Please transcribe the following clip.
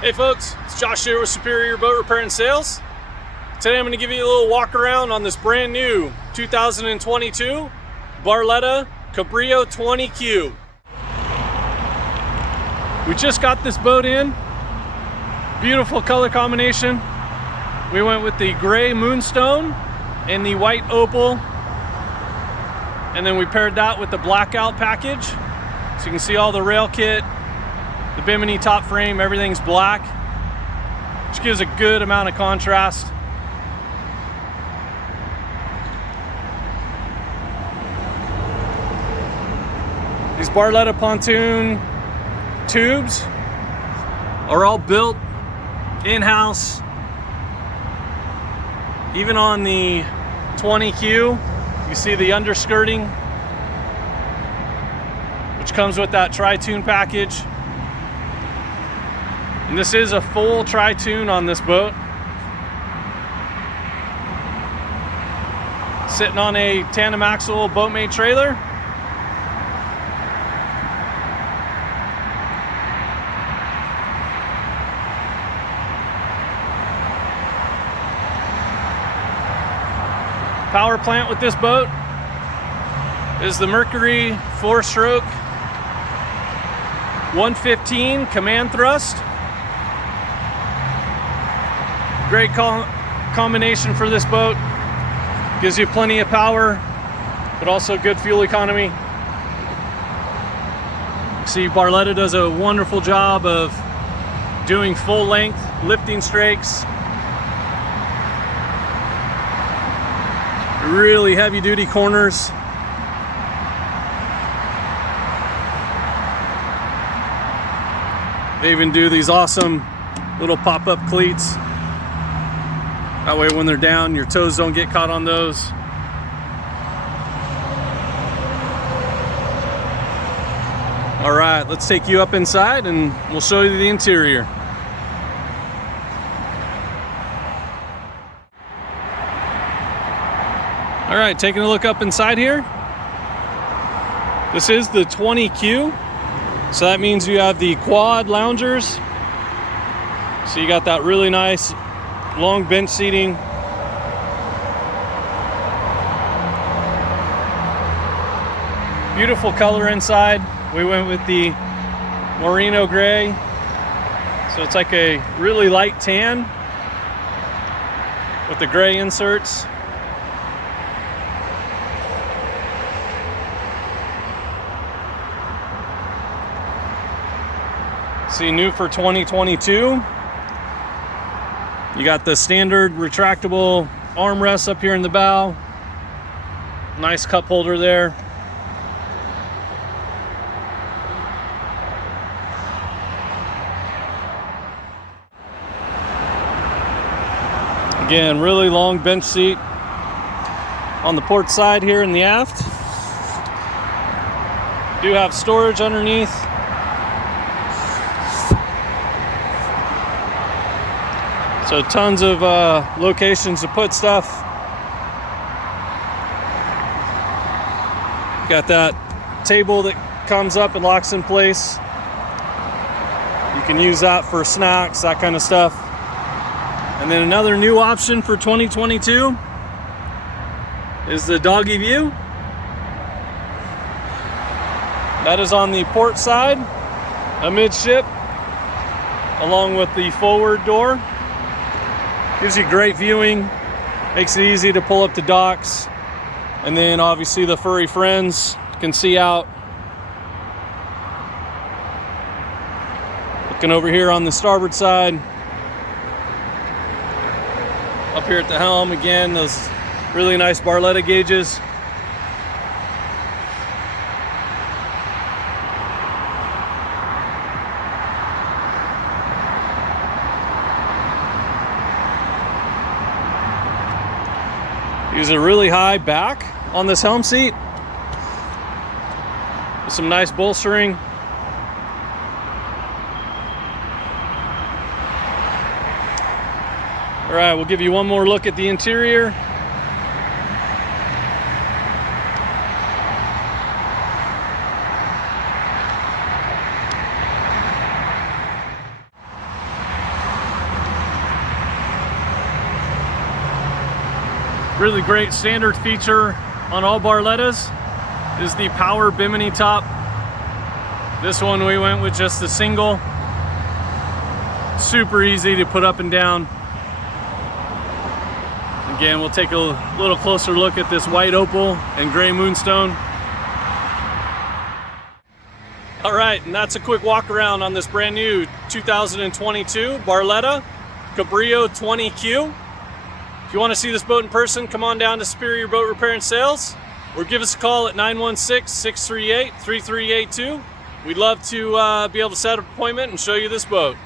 Hey folks, it's Josh here with Superior Boat Repair and Sales. Today I'm going to give you a little walk around on this brand new 2022 Barletta Cabrio 20Q. We just got this boat in. Beautiful color combination. We went with the gray moonstone and the white opal, and then we paired that with the blackout package. So you can see all the rail kit, the bimini top frame, everything's black, which gives a good amount of contrast. These Barletta pontoon tubes are all built in-house. Even on the 20Q, you see the underskirting, which comes with that Toon package. And this is a full Toon on this boat. Sitting on a tandem axle boat-made trailer. Power plant with this boat is the Mercury 4-stroke 115 command thrust. Great combination for this boat. Gives you plenty of power, but also good fuel economy. See, Barletta does a wonderful job of doing full length lifting strakes. Really heavy duty corners. They even do these awesome little pop-up cleats. That way when they're down, your toes don't get caught on those. All right, let's take you up inside and we'll show you the interior. All right, taking a look up inside here. This is the 20Q. So that means you have the quad loungers. So you got that really nice long bench seating. Beautiful color inside. We went with the merino gray. So it's like a really light tan with the gray inserts. See, new for 2022. You got the standard retractable armrest up here in the bow. Nice cup holder there. Again, really long bench seat on the port side here in the aft. Do have storage underneath. So tons of locations to put stuff. Got that table that comes up and locks in place. You can use that for snacks, that kind of stuff. And then another new option for 2022 is the doggy view. That is on the port side, amidship, along with the forward door. Gives you great viewing, makes it easy to pull up to docks, and then obviously the furry friends can see out. Looking over here on the starboard side, up here at the helm, again, those really nice Barletta gauges. Use a really high back on this helm seat with some nice bolstering. All right, we'll give you one more look at the interior. Really great standard feature on all Barlettas is the power bimini top. This one we went with just the single. Super easy to put up and down. Again, we'll take a little closer look at this white opal and gray moonstone. All right, and that's a quick walk around on this brand new 2022 Barletta Cabrio 20Q. If you want to see this boat in person, come on down to Superior Boat Repair and Sales, or give us a call at 916-638-3382. We'd love to be able to set up an appointment and show you this boat.